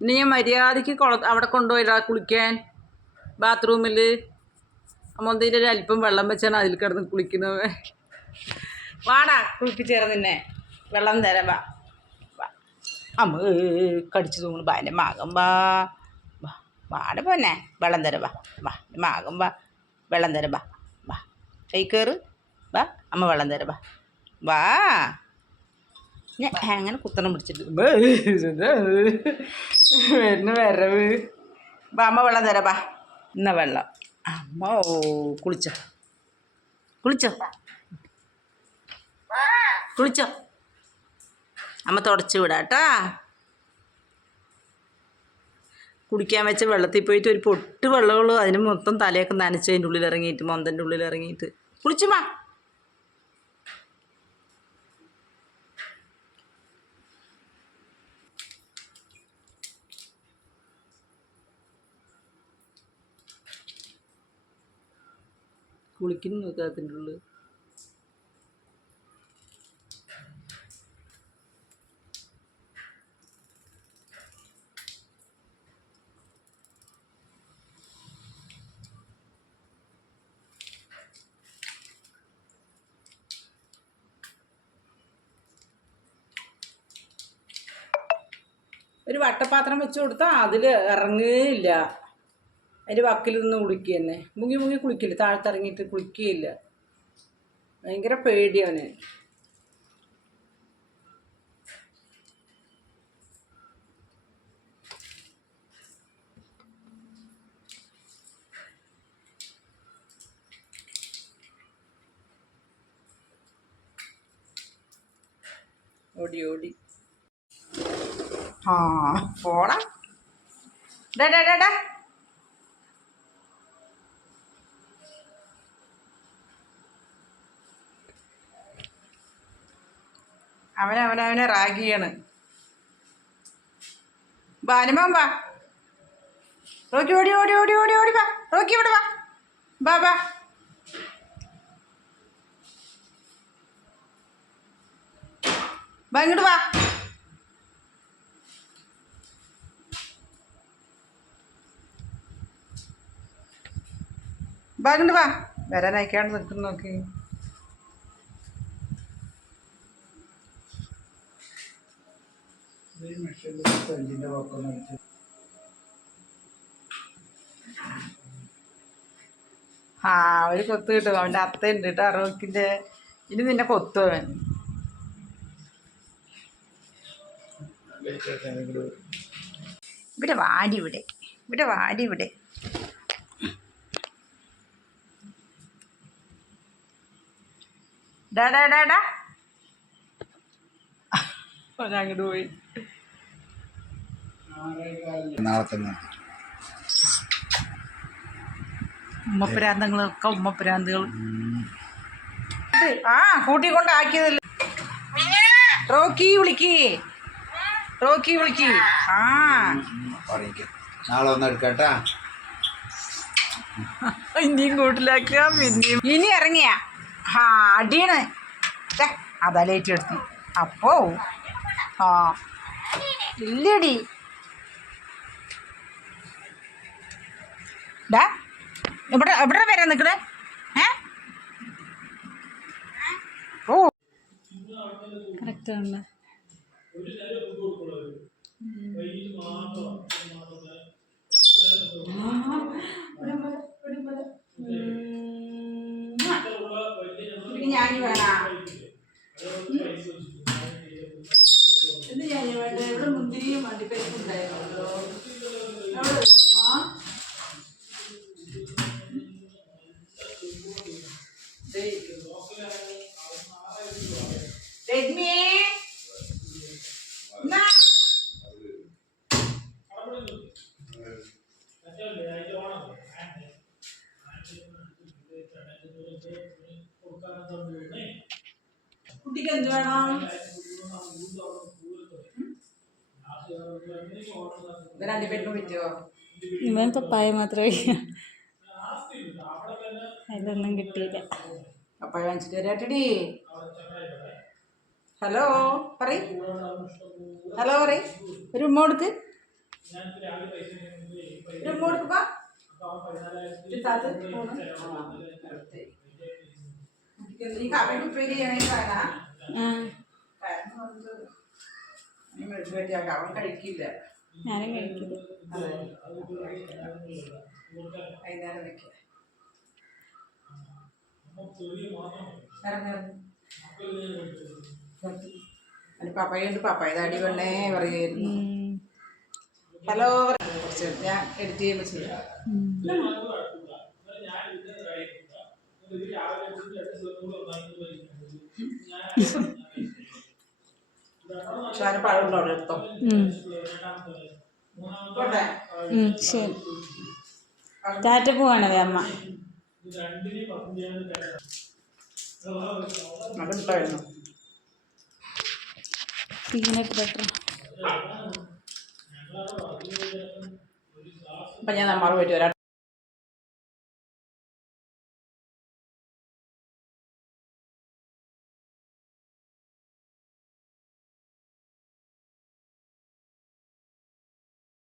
ഇനി ഞാൻ മര്യാദയ്ക്ക് കുള അവിടെ കൊണ്ടുപോയില്ല കുളിക്കാൻ. ബാത്റൂമിൽ അമ്മന്തിന്റെ ഒരു അല്പം വെള്ളം വെച്ചാണ് അതിൽ കിടന്ന് കുളിക്കുന്നത്. വാടാ കുളിപ്പിച്ചേർന്ന് നിന്നെ. വെള്ളം തരാം വാ. അമ്മ കടിച്ചു തൂങ്ങുന്നു ബാ എന്റെ മാകം വാ. വാ പോന്നെ. വെള്ളം തരാം വാ. വാ എന്റെ മാകം വാ. വെള്ളം തരാം വാ. വാ. കൈ കയറ് വാ അമ്മ വെള്ളം തരാം വാ. വാ. ഞാൻ അങ്ങനെ കുത്തണം പിടിച്ചിട്ട്. വരുന്ന വരവ്. ബാ അമ്മ വെള്ളം തരാം ഇന്ന വെള്ളം. അമ്മ ഓ കുളിച്ചോ. കുളിച്ചോ. കുളിച്ചോ. അമ്മ തുടച്ച് വിടാട്ടാ കുടിക്കാൻ വെച്ച വെള്ളത്തിൽ പോയിട്ട് ഒരു പൊട്ട് വെള്ളമുള്ളൂ. അതിന് മൊത്തം തലയൊക്കെ നനച്ച് അതിന്റെ ഉള്ളിൽ ഇറങ്ങിയിട്ട് മൊന്തന്റെ ഉള്ളിൽ ഇറങ്ങിയിട്ട്. കുളിച്ചുമാ കുളിക്കുന്നു നോക്കുക അതിന്റെ ഉള്ളിൽ. ഒരു വട്ടപാത്രം വെച്ച് കൊടുത്താൽ അതിൽ ഇറങ്ങുകയില്ല അതിന്റെ വക്കിൽ നിന്ന് കുളിക്കുക തന്നെ മുങ്ങി മുങ്ങി കുളിക്കില്ല. താഴത്തിറങ്ങിയിട്ട് കുളിക്കുകയില്ല. ഭയങ്കര പേടിയാണ്. ഓടി ഓടി. ആ പോടാ. ഡാ ഡാ ഡാ. ഡാ അവൻ അവനവനെ അനുമം വാ റോക്കി ഓടി ഓടി ഓടി ഓടി ഓടി വാ. റോക്കി ഇവിടെ വാ. വാ വാ. വാ ഇങ്ങോട്ട് വാ. വാ ഇങ്ങോട്ട് വാ. വരാൻ നിൽക്കുന്നു നോക്കി. ആ ഒരു കൊത്ത് കിട്ടും. അവന്റെ അത്തയുണ്ട് കേട്ടോ അറുപക്കിന്റെ ഇനി നിന്നെ കൊത്തു അവൻ. ഇവിടെ വാടി ഇവിടെ. ഇവിടെ വാടി ഇവിടെ. ഡാ ഡാ ഡാ അങ്ങോട്ട് പോയി. നാളെ തന്നെ. ഉമ്മപ്രാന്തങ്ങളൊക്കെ ഉമ്മപ്രാന്തുകൾ ആ കൂട്ടിക്കൊണ്ടാക്കിയതല്ലേ. റോക്കി വിളിക്ക്. റോക്കി വിളിക്ക്. ആ. നാളെ ഒന്ന് എടുക്കട്ടാ. ഇനിയും കൂട്ടിലാക്കുക പിന്നെയും. ഇനി ഇറങ്ങിയ. ആ അടിയാണ്. അതാ ലേറ്റ് എടുത്തു അപ്പോ ആ. ഇല്ലടി. ഡാ എവിടെ എവിടെ വരാൻ നിൽക്കണേ ഏ? ഓ. കറക്റ്റാണ്. ഞാൻ വേണ. കുട്ടിക്ക് എന്ത് വേണം? ഇവൻ പപ്പായ മാത്രമേ അതിലൊന്നും കിട്ടിയില്ല. പപ്പായ വാങ്ങിച്ചിട്ട് വരാട്ടടി. ഹലോ പറ ഹലോ പറ ഒരു ഉമ്മ കൊടുക്ക്. കപ്പയ്ക്ക് ഉപ്പേരി ചെയ്യണമെങ്കിൽ കൊണ്ട്. അവൻ കഴിക്കില്ല. ഞാനും കഴിക്കില്ല. വൈകുന്നേരം വെക്കാം. ഇറങ്ങി പപ്പായുണ്ട് പപ്പായ അടി പെണ്ണേ പറയുമായിരുന്നു ഹലോ കുറച്ച് ഞാൻ എഡിറ്റ് ചെയ്യുമ്പോൾ ചെയ്യാം ഉം. പക്ഷെ അതിന് പഴമുണ്ടോ അവിടെ എടുത്തോ? ശരി. ടാറ്റ പോവാണേ അമ്മ. പീനട്ട് ബട്ടർ അപ്പം ഞാൻ നമ്മൾ പോയിട്ട് വരാം.